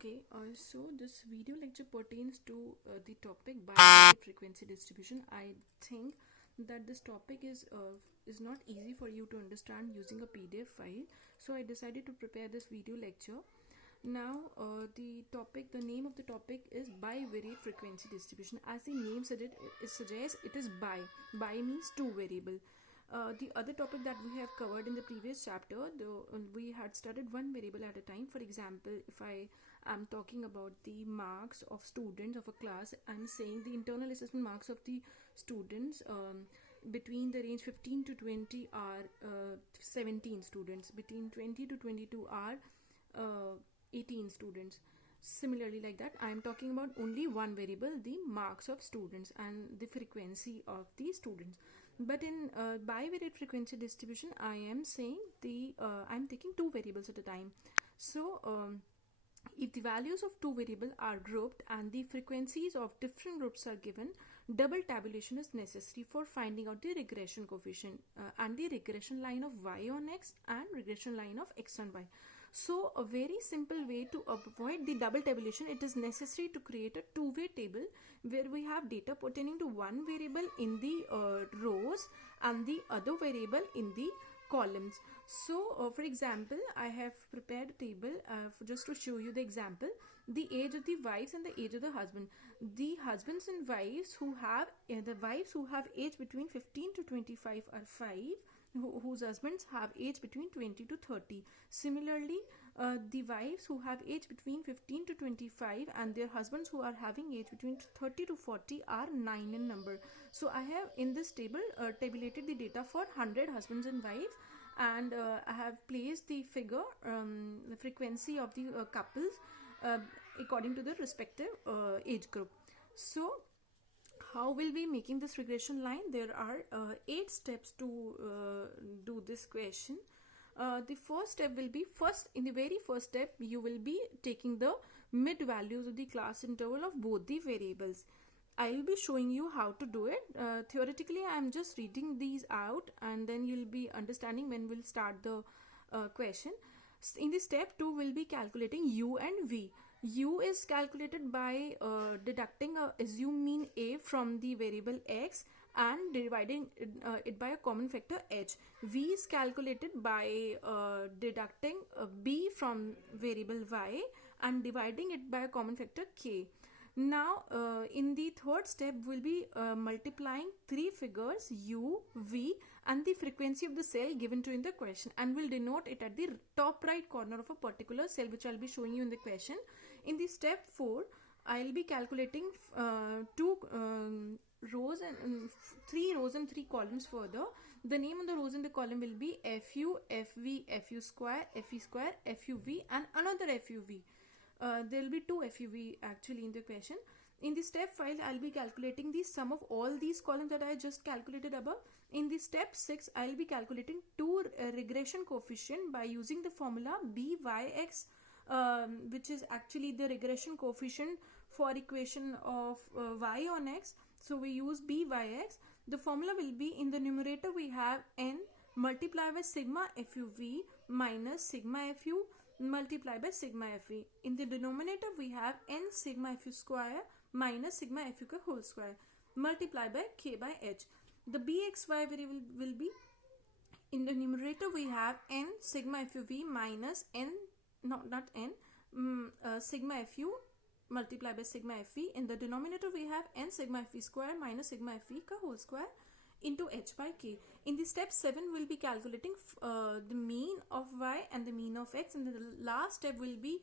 Okay, so this video lecture pertains to the topic bivariate frequency distribution. I think that this topic is not easy for you to understand using a PDF file, so I decided to prepare this video lecture. Now, the name of the topic is bivariate frequency distribution. As the name suggests, it is bi. Bi means two variable. The other topic that we have covered in the previous chapter, we had studied one variable at a time. For example, if I am talking about the marks of students of a class, I'm saying the internal assessment marks of the students between the range 15 to 20 are 17 students, between 20 to 22 are 18 students. Similarly, like that, I am talking about only one variable, the marks of students and the frequency of the students. But in bivariate frequency distribution, I am saying I'm taking two variables at a time. So if the values of two variables are grouped and the frequencies of different groups are given, double tabulation is necessary for finding out the regression coefficient and the regression line of y on x and regression line of x on y. So a very simple way to avoid the double tabulation, it is necessary to create a two-way table where we have data pertaining to one variable in the rows and the other variable in the columns. So for example, I have prepared a table just to show you the example. The age of the wives and the age of the husband. The husbands and wives who have age between 15 to 25 are 5, whose husbands have age between 20 to 30. Similarly, the wives who have age between 15 to 25 and their husbands who are having age between 30 to 40 are 9 in number. So I have in this table tabulated the data for 100 husbands and wives, and I have placed the figure, the frequency of the couples according to the respective age group. So how will we making this regression line? There are 8 steps to do this question. The first step will be, in the very first step, you will be taking the mid values of the class interval of both the variables. I will be showing you how to do it. Theoretically, I am just reading these out and then you will be understanding when we'll start the question. In the step 2, we'll be calculating U and V. U is calculated by deducting a assumed mean A from the variable X and dividing it by a common factor H. V is calculated by deducting B from variable Y and dividing it by a common factor K. Now in the third step, we'll be multiplying three figures U, V and the frequency of the cell given to in the question, and we'll denote it at the top right corner of a particular cell, which I'll be showing you in the question. In the step 4, I'll be calculating three rows and three columns further. The name of the rows in the column will be FU, FV, FU square, FE square, FUV and another FUV. There will be two FUV actually in the question. In the step 5, I'll be calculating the sum of all these columns that I just calculated above. In the step 6, I'll be calculating two regression coefficient by using the formula BYX, which is actually the regression coefficient for equation of y on x. So we use BYX. The formula will be, in the numerator we have n multiplied by sigma FUV minus sigma FU multiplied by sigma FV. In the denominator we have n sigma FU square minus sigma FU whole square multiplied by K by H. The BXY variable will be, in the numerator we have n sigma FUV minus n, sigma FU multiplied by sigma FV. In the denominator we have n sigma FV square minus sigma FV ka whole square into H by K. In the step 7, we'll be calculating the mean of Y and the mean of X. And the last step will be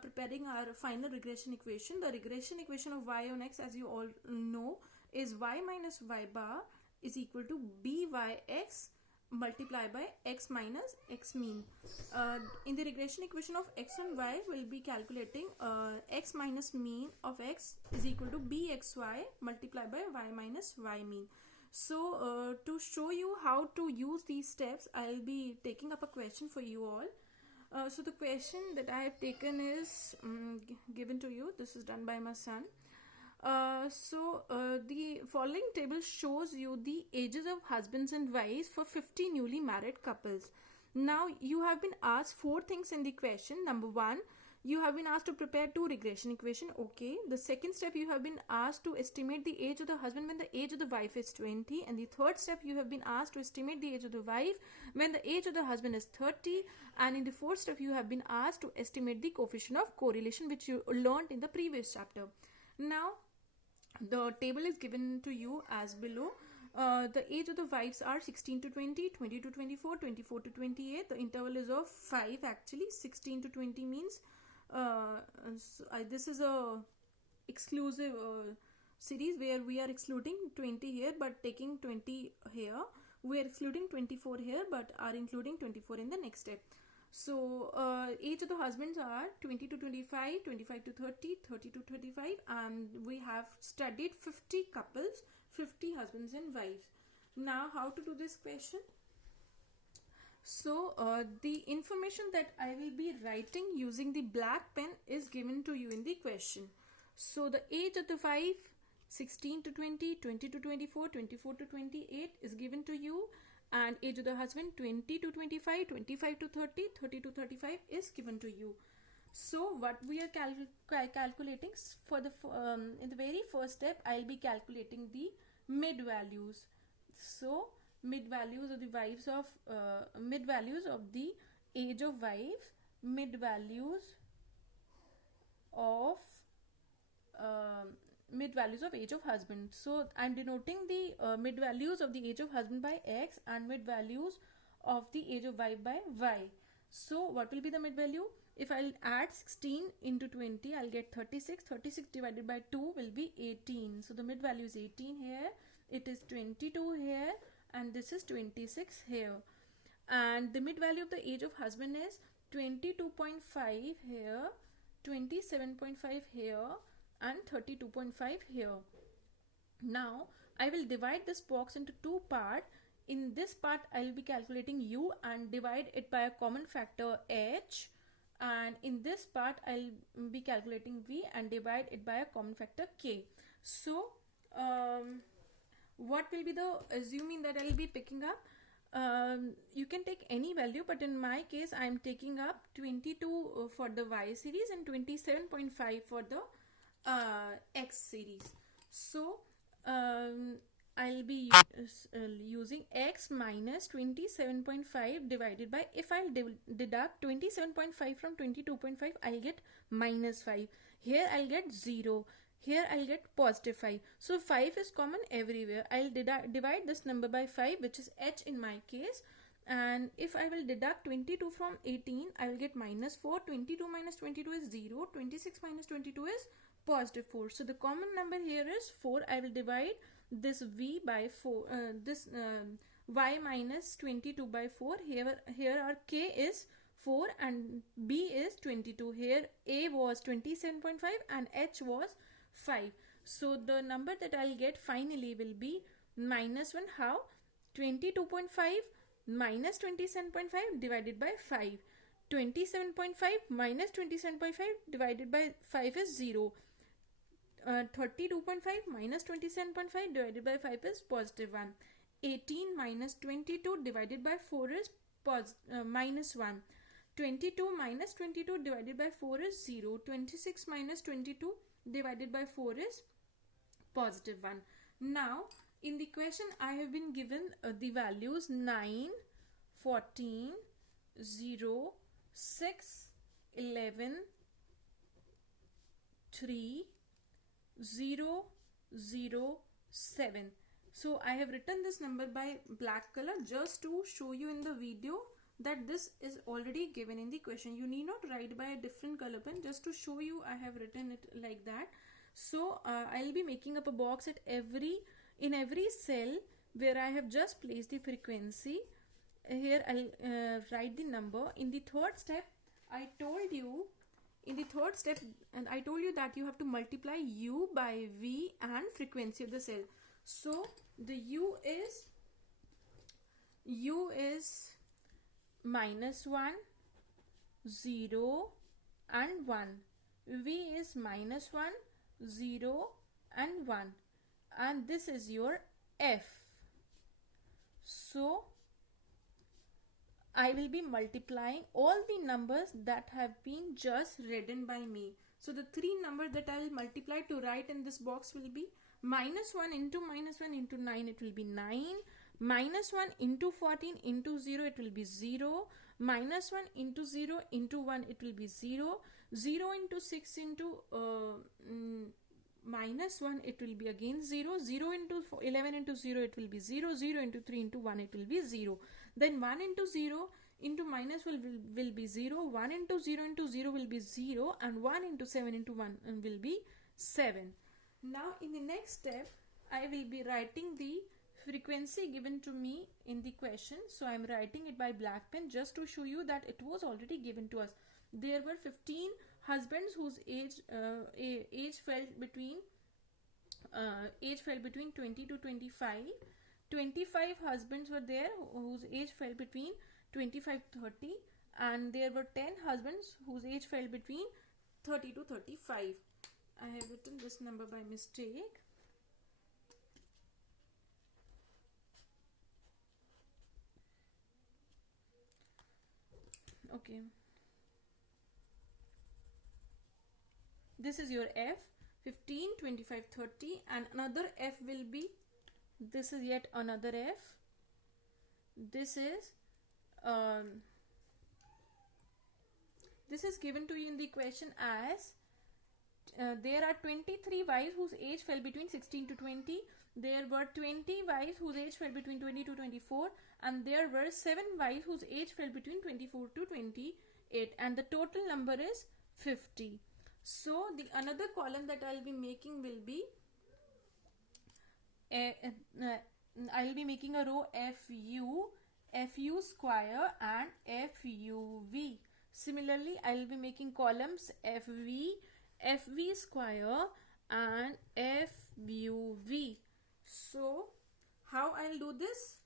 preparing our final regression equation. The regression equation of Y on X, as you all know, is Y minus Y bar is equal to BYX multiplied by X minus X mean. In the regression equation of X and Y, we'll be calculating X minus mean of X is equal to BXY multiplied by Y minus Y mean. So to show you how to use these steps, I'll be taking up a question for you all. So the question that I have taken is given to you. This is done by my son. The following table shows you the ages of husbands and wives for 50 newly married couples. Now you have been asked 4 things in the question. Number 1, You have been asked to prepare two regression equation. Okay. The second step, you have been asked to estimate the age of the husband when the age of the wife is 20. And the third step, you have been asked to estimate the age of the wife when the age of the husband is 30. And in the fourth step, you have been asked to estimate the coefficient of correlation, which you learned in the previous chapter. Now, the table is given to you as below. The age of the wives are 16 to 20, 20 to 24, 24 to 28. The interval is of 5 actually. 16 to 20 means this is a exclusive series where we are excluding 20 here but taking 20 here. We are excluding 24 here but are including 24 in the next step. So age of the husbands are 20 to 25, 25 to 30, 30 to 35, and we have studied 50 couples, 50 husbands and wives. Now how to do this question? So the information that I will be writing using the black pen is given to you in the question. So the age of the wife 16 to 20, 20 to 24, 24 to 28 is given to you, and age of the husband 20 to 25, 25 to 30, 30 to 35 is given to you. So what we are calculating for the in the very first step, I'll be calculating the mid values. So mid values of the wives of mid values of the age of wife, mid values of age of husband. So I'm denoting the mid values of the age of husband by X and mid values of the age of wife by Y. So what will be the mid value? If I'll add 16 into 20, I'll get 36. 36 divided by 2 will be 18. So the mid value is 18 here. It is 22 here, and this is 26 here. And the mid value of the age of husband is 22.5 here, 27.5 here, and 32.5 here. Now I will divide this box into two parts. In this part I will be calculating U and divide it by a common factor H, and in this part I'll be calculating V and divide it by a common factor K. So what will be the assuming that I'll be picking up? You can take any value, but in my case I am taking up 22 for the Y series and 27.5 for the X series. So I'll be using X minus 27.5 divided by, if I'll deduct 27.5 from 22.5, I'll get minus 5. Here I'll get 0. Here I'll get positive 5. So 5 is common everywhere. I'll divide this number by 5, which is H in my case. And if I will deduct 22 from 18, I will get minus 4. 22 minus 22 is 0. 26 minus 22 is positive 4. So the common number here is 4. I will divide this V by 4, Y minus 22 by 4. Here our K is 4 and B is 22. Here A was 27.5 and H was 5. So the number that I'll get finally will be minus 1. How? 22.5 minus 27.5 divided by 5. 27.5 minus 27.5 divided by 5 is 0. 32.5 minus 27.5 divided by 5 is positive 1. 18 minus 22 divided by 4 is minus 1. 22 minus 22 divided by 4 is 0. 26 minus 22 divided by 4 is positive 1. Now in the question I have been given the values 9, 14, 0, 6, 11, 3, 0, 0, 7. So I have written this number by black color just to show you in the video that this is already given in the question. You need not write by a different color pen, just to show you I have written it like that. So I'll be making up a box at in every cell where I have just placed the frequency. Here I'll write the number. In the third step I told you that you have to multiply U by V and frequency of the cell. So the U is minus 1, 0 and 1. V is minus 1, 0 and 1. And this is your F. So I will be multiplying all the numbers that have been just written by me. So the three numbers that I will multiply to write in this box will be -1 into -1 into 9, it will be 9. -1 into 14 into 0, it will be 0. -1 into 0 into 1, it will be 0. 0 into 6 into -1, it will be again 0. 0 into 11 into 0, it will be 0. 0 into 3 into 1, it will be 0. Then 1 into 0 into minus will be 0. 1 into 0 will be 0. And 1 into 7 into 1 will be 7. Now in the next step, I will be writing the frequency given to me in the question. So I am writing it by black pen just to show you that it was already given to us. There were 15 husbands whose age fell between 20 to 25. 25 husbands were there whose age fell between 25 to 30, and there were 10 husbands whose age fell between 30 to 35. I have written this number by mistake. Okay. This is your F, 15, 25, 30, and another F will be, this is yet another F. This is given to you in the question as there are 23 wives whose age fell between 16 to 20. There were 20 wives whose age fell between 20 to 24, and there were 7 wives whose age fell between 24 to 28, and the total number is 50. So the another column that I'll be making will be I'll be making a row FU square and FUV. Similarly, I'll be making columns FV square and FUV. So how I'll do this?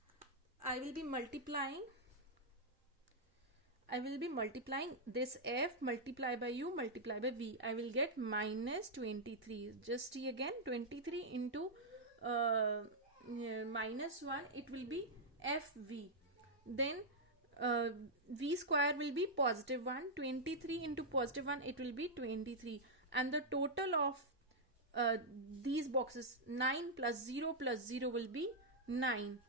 I will be multiplying this F multiply by U multiply by V. I will get -23. Just see again, 23 into -1, it will be FV. Then V square will be +1. 23 into +1, it will be 23. And the total of these boxes, 9 plus 0 will be 9.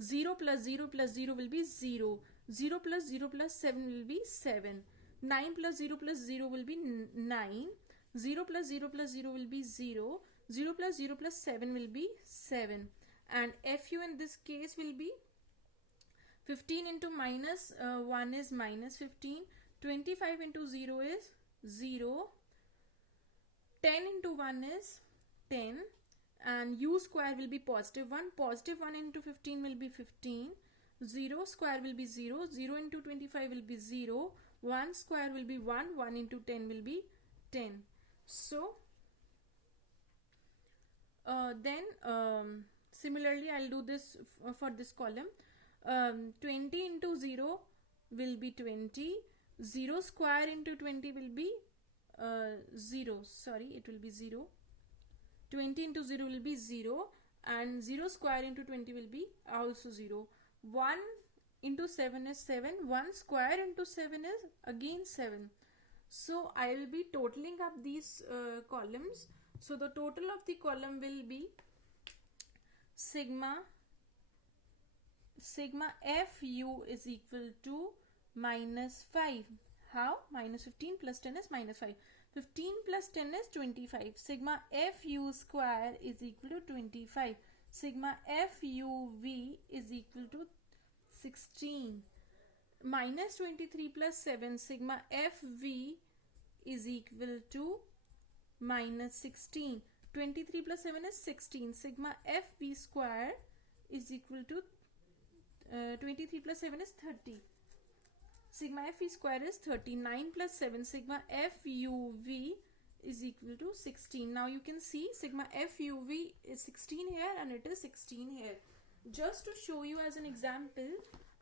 0 plus 0 plus 0 will be 0. 0 plus 0 plus 7 will be 7. 9 plus 0 plus 0 will be 9. 0 plus 0 plus 0 will be 0. 0 plus 0 plus 7 will be 7. And FU in this case will be 15 into -1 is -15. 25 into 0 is 0. 10 into 1 is 10. And U square will be +1. +1 into 15 will be 15. 0 square will be 0. 0 into 25 will be 0. 1 square will be 1. 1 into 10 will be 10. So then similarly I'll do this for this column. 20 into 0 will be 20. 0 square into 20 will be 0. Sorry, it will be 0. 20 into 0 will be 0, and 0 square into 20 will be also 0. 1 into 7 is 7. 1 square into 7 is again 7. So I will be totaling up these columns. So the total of the column will be sigma FU is equal to -5. How? -15 plus 10 is -5. 15 plus 10 is 25. Sigma FU square is equal to 25. Sigma FUV is equal to 16. -23 plus 7. Sigma FV is equal to -16. 23 plus 7 is 16. Sigma FV square is equal to 23 plus 7 is 30. Sigma FV square is 39 plus 7. Sigma FUV is equal to 16. Now you can see sigma FUV is 16 here and it is 16 here. Just to show you as an example,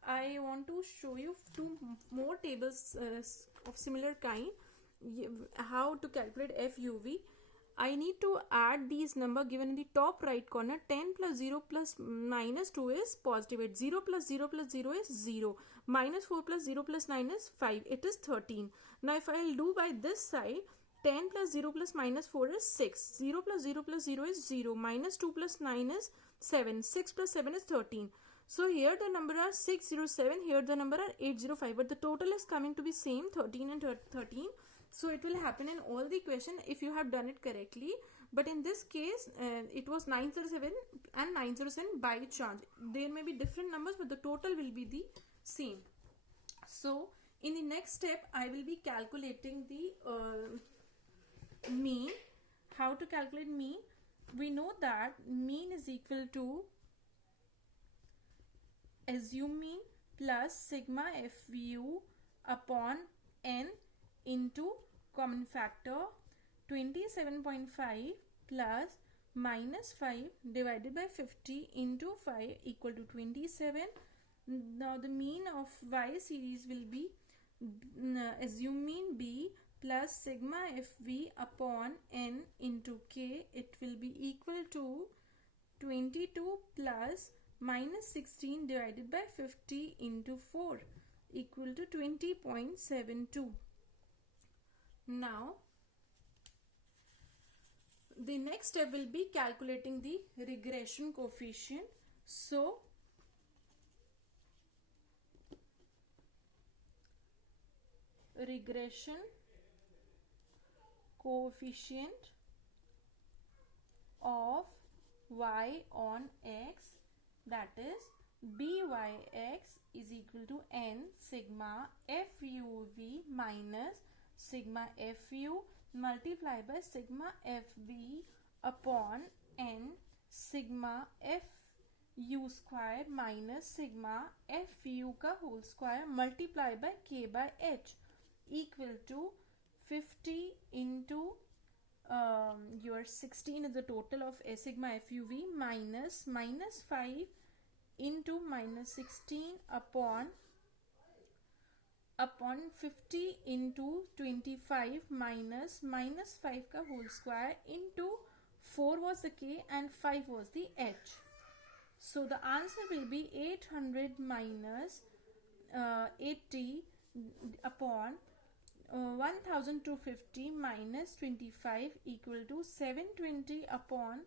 I want to show you two more tables of similar kind, how to calculate FUV. I need to add these number given in the top right corner. 10 plus 0 plus -2 is +8. 0 plus 0 plus 0 is 0. Minus 4 plus 0 plus 9 is 5. It is 13. Now if I will do by this side, 10 plus 0 plus minus 4 is 6. 0 plus 0 plus 0 is 0. Minus 2 plus 9 is 7. 6 plus 7 is 13. So here the number are 607. Here the number are 805. But the total is coming to be same, 13 and 13. So it will happen in all the equation if you have done it correctly. But in this case, it was 907 and 907 by chance. There may be different numbers, but the total will be the same. So in the next step, I will be calculating the mean. How to calculate mean? We know that mean is equal to assume mean plus sigma FU upon n into common factor 27.5 plus minus 5 divided by 50 into 5 equal to 27. Now the mean of Y series will be assume mean B plus sigma FV upon n into K. It will be equal to 22 plus minus 16 divided by 50 into 4 equal to 20.72. Now the next step will be calculating the regression coefficient. So regression coefficient of y on x, that is byx is equal to n sigma fuv minus sigma fu multiplied by sigma fv upon n sigma fu square minus sigma fu का whole square multiplied by k by h equal to 50 into your 16 is the total of a sigma fuv minus 5 into minus 16 upon 50 into 25 minus 5 का whole square into 4 was the k and 5 was the h. So the answer will be 800 minus 80 upon 1250 minus 25 equal to 720 upon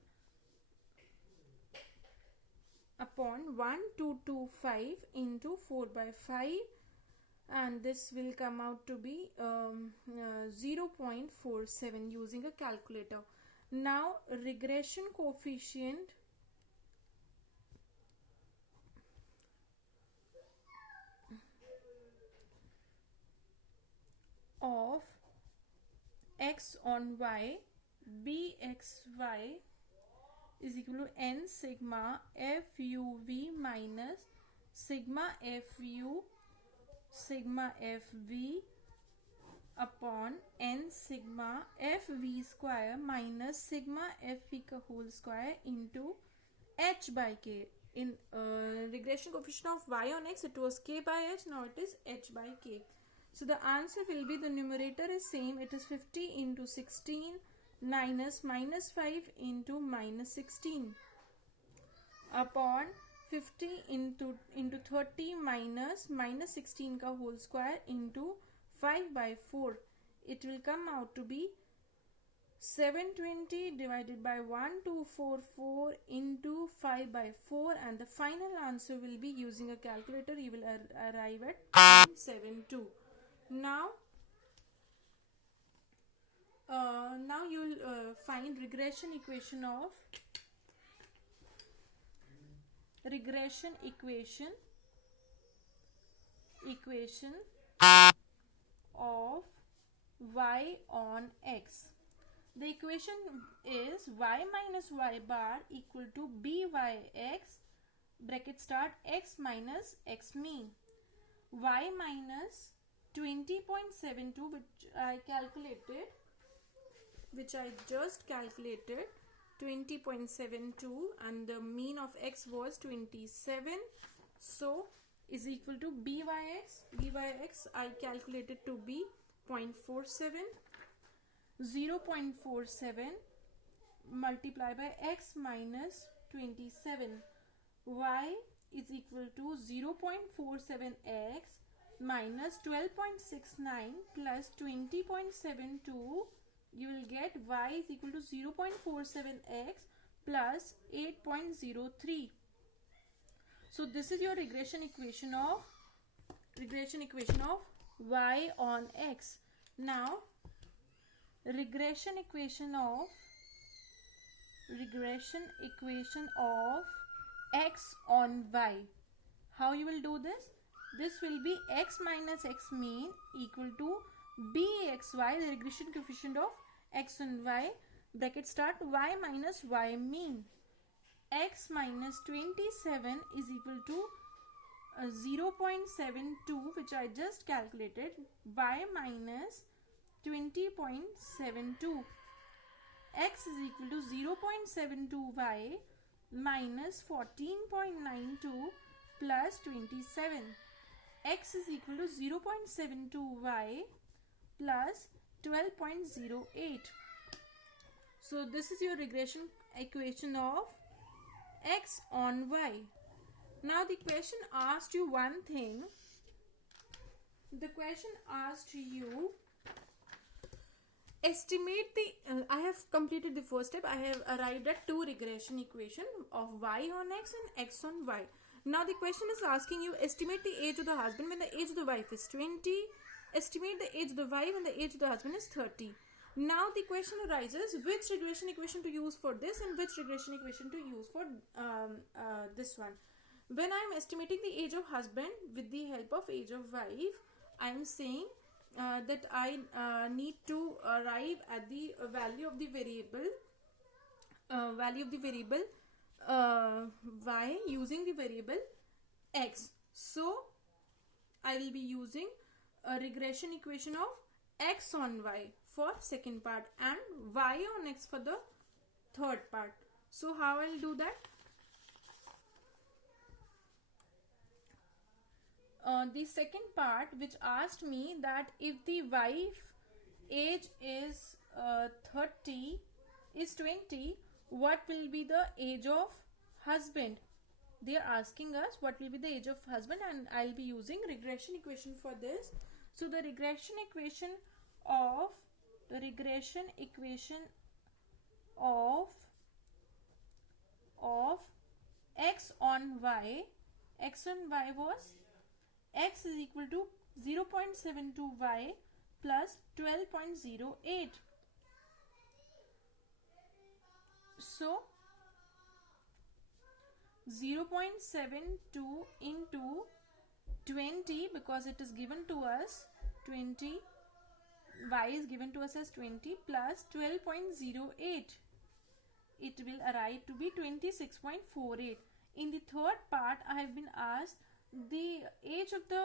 1225 into 4 by 5, and this will come out to be 0.47 using a calculator. Now regression coefficient of x on y bxy is equal to n sigma fuv minus sigma fu sigma fv upon n sigma fv square minus sigma fv का whole square into h by k. In regression coefficient of y on x, it was k by h, now it is h by k. So the answer will be, the numerator is same, it is 50 into 16 minus 5 into minus 16 upon 50 into 30 minus 16 का whole square into 5 by 4. It will come out to be 720 divided by 1244 into 5 by 4, and the final answer will be, using a calculator you will arrive at 0.72. Now you will find regression equation of y on x. The equation is y minus y bar equal to byx bracket start x minus x mean. Y minus 20.72 which I just calculated 20.72, and the mean of x was 27, so is equal to byx I calculated to be 0.47. 0.47 multiplied by x minus 27. Y is equal to 0.47x minus 12.69 plus 20.72. You will get y is equal to 0.47x plus 8.03. So this is your regression equation of y on x. Now regression equation of x on y. How you will do this? This will be x minus x mean equal to bxy, the regression coefficient of x and y, bracket start, y minus y mean. X minus 27 is equal to 0.72, which I just calculated, y minus 20.72. X is equal to 0.72y minus 14.92 plus 27. X is equal to 0.72y plus 12.08. So this is your regression equation of x on y. Now the question asked you one thing. The question asked you estimate the I have completed the first step. I have arrived at two regression equation of y on x and x on y. Now the question is asking you estimate the age of the husband when the age of the wife is 20. Estimate the age of the wife when the age of the husband is 30. Now the question arises, which regression equation to use for this and which regression equation to use for this one. When I am estimating the age of husband with the help of age of wife, I am saying that I need to arrive at the value of the variable y using the variable x. So I will be using a regression equation of x on y for second part and y on x for the third part. So how I will do that? The second part, which asked me that if the wife age is 30 is 20, what will be the age of husband? They are asking us what will be the age of husband, and I'll be using regression equation for this. So the regression equation of x on y was x is equal to 0.72y plus 12.08. So 0.72 into 20, because it is given to us 20, y is given to us as 20 plus 12.08. It will arrive to be 26.48. In the third part, I have been asked the age of the